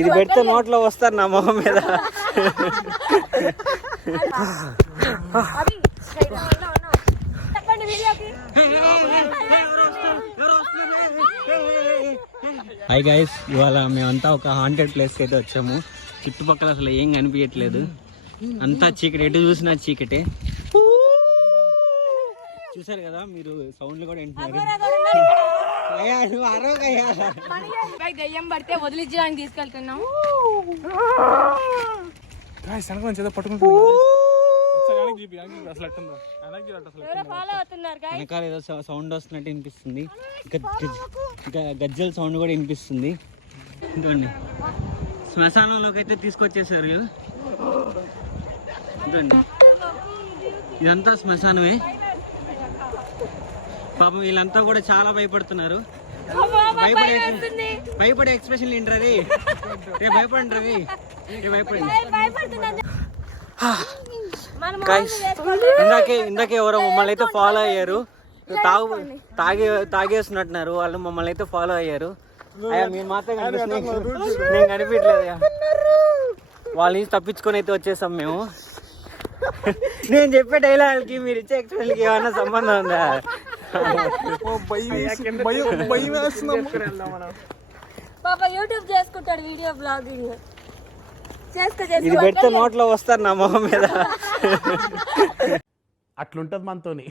ఇది పెడితే నోట్లో వస్తారు నా మొహం మీద. హాయ్ గైస్, ఇవాళ మేమంతా ఒక హాంటెడ్ ప్లేస్కి అయితే వచ్చాము. చుట్టుపక్కల అసలు ఏం కనిపించట్లేదు, అంతా చీకటి, ఎటు చూసినా చీకటే. చూసారు కదా మీరు, సౌండ్లు కూడా వింటున్నారు. దయ్యం పడితే వదిలించడానికి తీసుకెళ్తున్నాం. వెనకాల ఏదో సౌండ్ వస్తున్నట్టు వినిపిస్తుంది, గజ్జల సౌండ్ కూడా వినిపిస్తుంది. ఇంకోండి శ్మశానంలోకి అయితే తీసుకొచ్చేసారు. ఇంకోండి ఇదంతా శ్మశానమే. పాపం వీళ్ళంతా కూడా చాలా భయపడుతున్నారు. భయపడే ఎక్స్ప్రెషన్ ఏంటి రవి? భయపడండి రవి, భయపడండి. ఇందాకే ఎవరో మమ్మల్ని అయితే ఫాలో అయ్యారు. తాగేస్తున్నట్టున్నారు వాళ్ళు, మమ్మల్ని అయితే ఫాలో అయ్యారు. అయ్యా మీరు మాత్రం నేను కనిపించలేదు. వాళ్ళ నుంచి తప్పించుకొని అయితే వచ్చేసాం మేము. నేను చెప్పే డైలాగ్కి మీరు ఇచ్చే ఎక్స్ప్రెషన్కి ఏమైనా సంబంధం ఉందా? యూట్యూబ్ చేసుకుంటాడు, వీడియో బ్లాగింగ్. ఇది పెడితే నోట్లో వస్తారు నా మొహం మీద. అట్లుంటది మనతోని.